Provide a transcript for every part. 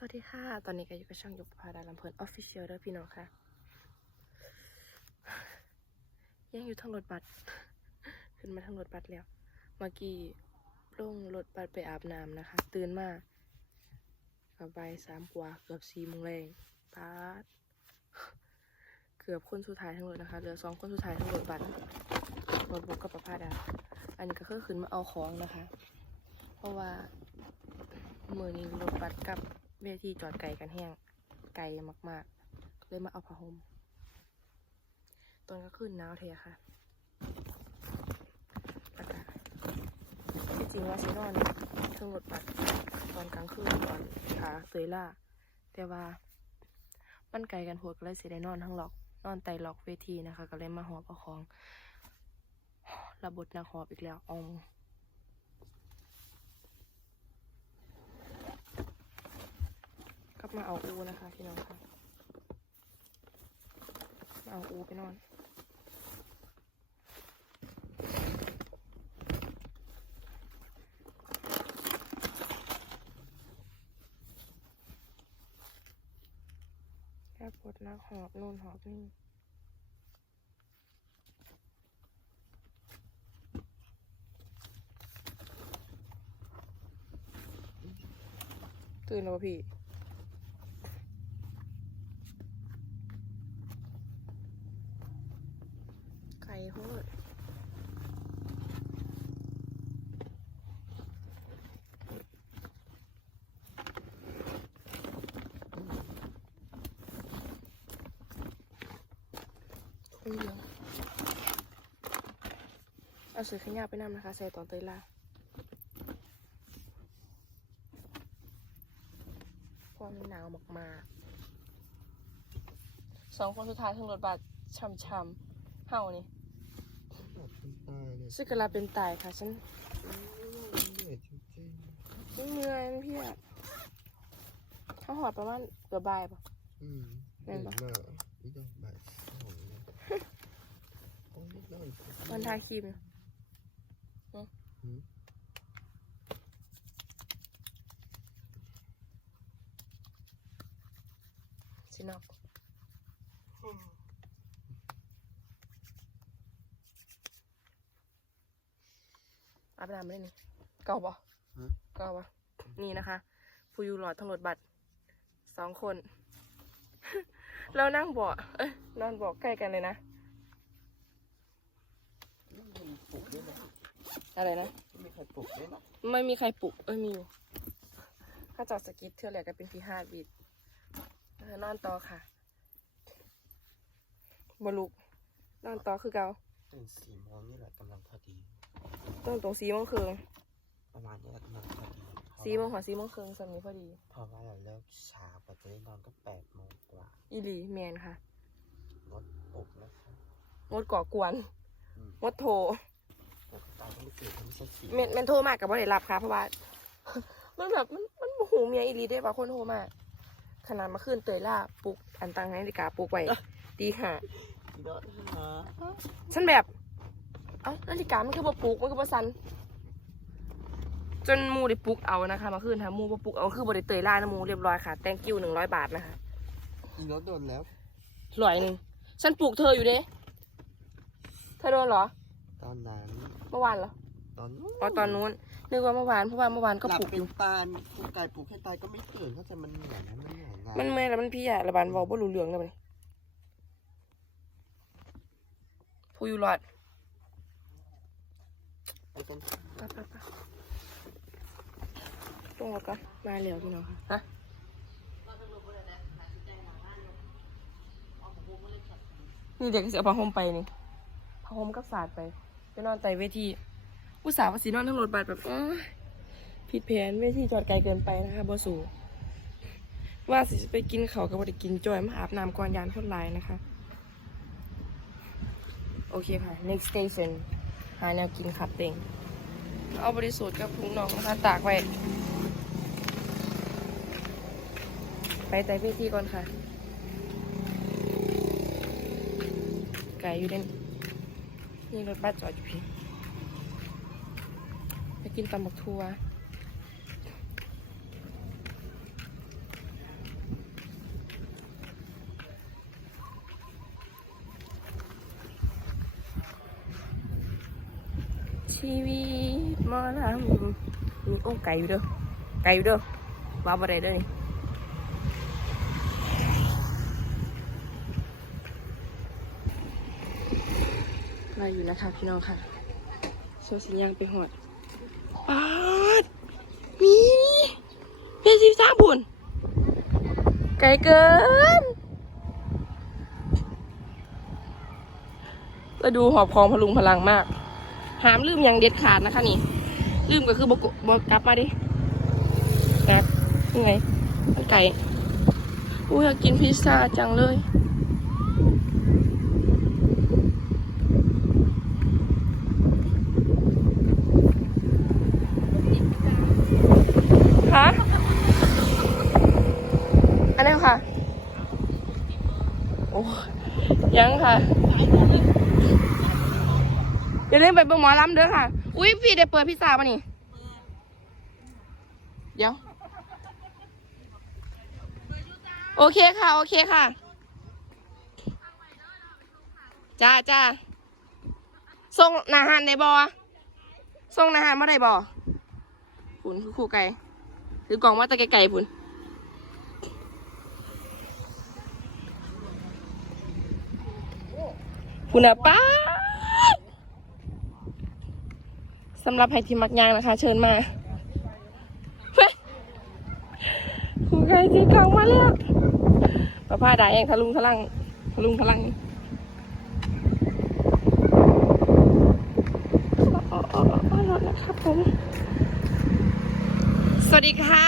สวัสดีค่ะ ตอนนี้ก็อยู่กับช่องยุพาดาลำเพลินออฟฟิเชียลเด้อพี่น้องค่ะ ยังอยู่ทางรถบัส ขึ้นมาทางรถบัสแล้ว เมื่อกี้ลงรถบัสไปอาบน้ำนะคะ ตื่นมากับใบายสามกว่าเกือบสี่โมงแรงปาดเกือบคนสุดท้ายทั้งรถนะคะ เหลือสองคนสุดท้ายทั้งรถบัสรถบุกกับประพาดา อันนี้ก็คือขึ้นมาเอาของนะคะ เพราะว่ามือนี้รถบัสกับ เวทีจอดไกลกันแห้ง ไกลมากๆ เลยมาเอาผ้าห่มตอนก็ขึ้นหนาวเทค่ะอากาศที่จริงว่าซินอนเครื่องรถบัสตอนกลางคืนตอนขาเตยล่า แต่ว่ามันไกลกันโหดก็เลยเสียได้นอนทั้งล็อก นอนไต่ล็อกเวทีนะคะ ก็เลยมาหอบเอาของ ระบบนักหอบอีกแล้วอองับมาเอาอูนะคะพี่น้องค่ะมาเอาอูไปนอนแค่ปวดนักหอบโน่นหอบนี่ตื่นแล้วป่ะพี่ ไก่โหดคน เดียเอาเสือขยะไปนำนะคะใส่ตอนเตยล่าเพรามหนาวมากๆสองคนสุดท้ายทั้งรถบัสช่ำๆเห่านี่ ตายเลยซึ่งกำลังเป็นตายค่ะฉันเหนื่อยจริงไม่เมื่อยไม่เพียรเขาหอดประมาณเกือบบ่ายปะๆอืมแม่เห็นนปะมาอีดอกใบสองเลยโอ้ยนอนวันทาครีมอยู่หืมสินอก อาบน้ำไม่ได้นี่เก่าปะฮะเก่าปะนี่นะคะผู้อยู่หลอดทั้งรถบัตรสองคน เรานั่งเบาะเอ้ยนอนเบาะใกล้กันเลยนะไม่มีปลุกด้วยนะอะไรนะ ไม่มีใครปลุกด้วยนะไม่มีใครปลุกเอ้ยมีอยู่ถ้าจอดสกิปเท่าไหร่ก็เป็นพีห้าบิดเออนอนต่อค่ะบลุกนอนต่อคือเกาตื่นสี่โมงนี่แหละกำลังพอดี ต้องตรงสีโมงครึ่งประมาณนี้แหละกำลังพอดีสีโมงของสีโมงครึ่งสำนี้พอดี เพราะว่าเราเลิกช้ากว่าจะได้นอนก็แปดโมงกว่าอีหลีแมนค่ะรถปลุกนะคะงดก่อกวนอืมงดโทรปกตายก็ไม่ตื่นไม่ใช่สี่แมนแมนโทรมากกับว่าได้รับค่ะ เพราะว่า มันแบบมันมันโมโหูเมียอีหลีได้ป่ะคนโทรมากขนาดมาขึ้นเตยล่าปลุกอันตังนาฬิกาปลุกไว้ตีห้าอีดอกหาฉันแบบเอ้านาฬิกามันคือบ่ปลุกมันคือบ่สันจนหมูได้ปลุกเอานะคะมาคืนค่ะหมูบ่ปลุกเอาคือบ่ได้เตยล่านะหมูเรียบร้อยค่ะ thank you หนึ่งร้อยบาทนะคะอีรถโดนแล้วร้อยหนึ่งฉันปลุกเธออยู่เด้เธอโดนเหรอ ตอนนั้นเมื่อวานเหรอตอนนู้นอ๋อตอนนู้นนึกว่าเมื่อวานเพราะว่าเมื่อวานก็หลัปบลุกอเป็นยู่ปานปลุกไก่ปลุกให้ตายก็ไม่ตื่นเข้าใจมันเหนื่อยนะมันเหนื่อยนะมันเมื่อยแล้วมันเพี่อะระบานเวอลบ่รู้เรื่องเลยบัดนี้ผู้อยู่รอดไป กันไปไปไปต้องแล้วก็มาเร็วพี่น้องค่ะฮะนี่เด็กก็เสียผ้าห่มไปนี่ผ้าห่มกับสาดไปไปนอนไต่เวทีอุตส่าห์ว่าสีนอนทั้งรถบัสแบบโอ๊ยผิดแผนเวทีจอดไกลเกินไปนะคะบอสูว่าสิไปกินเขาวกับบไดกินจอยมาอาบน้ำก่อนยานคนหลายนะคะ โอเคค่ะ next station หาแนวกินขับเต็งเอาบริสุทธิ์กับพุงน้องนะคะตากไว้ ไปแต่พี่ทีก่อนค่ะ ไก่อยู่เด่นนี่รถบัสจอดอยู่พี่ ไปกินตำบักทัว ชีวิตหมอลำนี่โอ้ไก่อยู่เด้อไก่อยู่เด้อว้าวอะไรเด้อนี่มาอยู่นะคะพี่น้องค่ะโซสัญญาณไปหอดปาดมีเพชรสิบสามบุญไกลเกินแล้วดูหอบคองพลุงพลังมาก หามลืมอย่างเด็ดขาดนะคะนี่ ลืมก็คือบกบกลับมาดินะยังไงมันไก่อู้อยากกินพิซซ่าจังเลยฮะอันนี้ค่ะ โอ้ยังค่ะ อย่าลืมไปเบิ่งหมอลำเด้อค่ะ อุ้ยพี่ได้เปิดพิซซ่าป่ะนี่ เดี๋ยว โอเคค่ะ โอเคค่ะ จ้าจ้าส่งนาหารได้บอส่งนาหารมาได้บอผุนคือคู่ไก่ถือกล่องมาตะไก่ๆผุนผุนอะป้าด สำหรับใครที่มักย่างนะคะ เชิญมาครูไก่ที่กล่องมาแล้วป้าผ้าด่าเองทะลุงทะลังทะลุงทะลังอ๋ออ๋ออ๋อรถนะครับผมสวัสดีค่ะ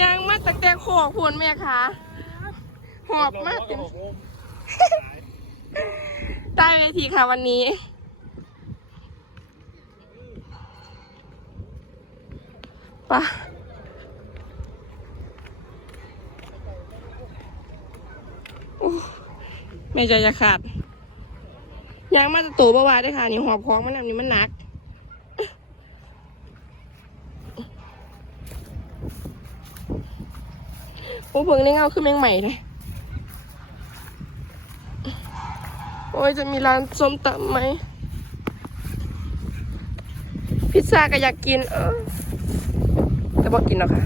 ยังมาตั้งแต่โขกพูนแม่คะหอบมากเต็ม ได้เวทีค่ะวันนี้ ปะไม่ใจจะขาดยางมาตะตูบาวาได้วยค่ะนี่หอบคล้องมันแบบนี้มันหนักโอ้เพิ่งได้เงาขึ้นแมงใหม่เลย โอ้ยจะมีร้านส้มตำไหม พิซซ่าก็อยากกิน เออแต่บอกกินหรอกค่ะ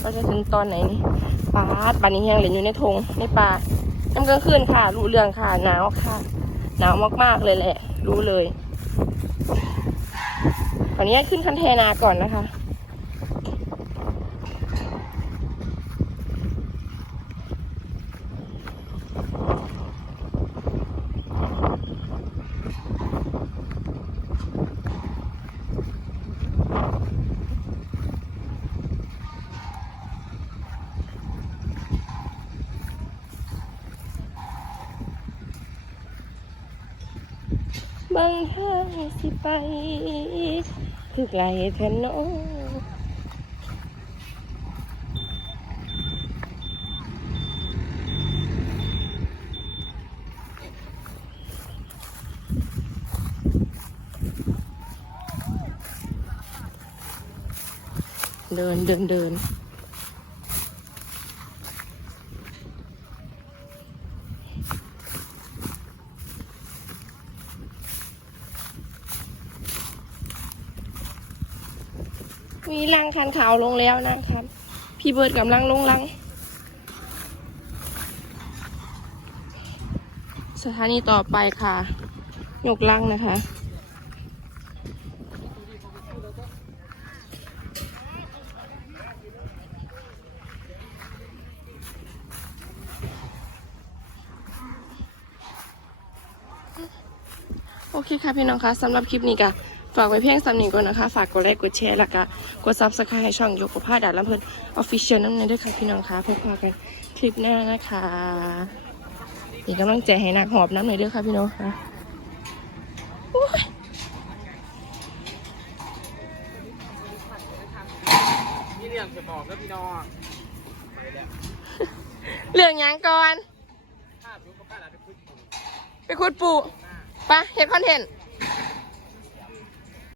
เราจะถึงตอนไหนนี่ปลาป่านนี้ยังเหลืออยู่ในธงในป่า น้ำกลางคืนค่ะ รู้เรื่องค่ะ หนาวค่ะ หนาวมากๆเลยแหละ รู้เลย ตอนนี้ขึ้นคันเทนาก่อนนะคะ บางทางสิไปคือไกลแท้น้องเดินเดินเดิน มีรังคันขาวลงแล้วนะครับ พี่เบิร์ดกำลังลงรัง สถานีต่อไปค่ะยกลังนะคะโอเคค่ะพี่น้องคะสำหรับคลิปนี้ก็ ฝากไว้เพียงสำนีก่อนนะคะ ฝากกดไลค์กดแชร์แล้วก็กดซับสไครต์ให้ช่องยกกับผ้าดาดลำเพลินออฟฟิเชียลนั่นเองด้วยค่ะพี่น้องคะพบกันคลิปหน้านะคะมีกำลังใจให้นักหอบน้ำหน่อยด้วยค่ะพี่น้องคะนี่เรื่องจะบอกก็พี่น้องเรื่องยังก่อนภาพอยู่ขุดปูไปเฮ็ดคอนเทนต์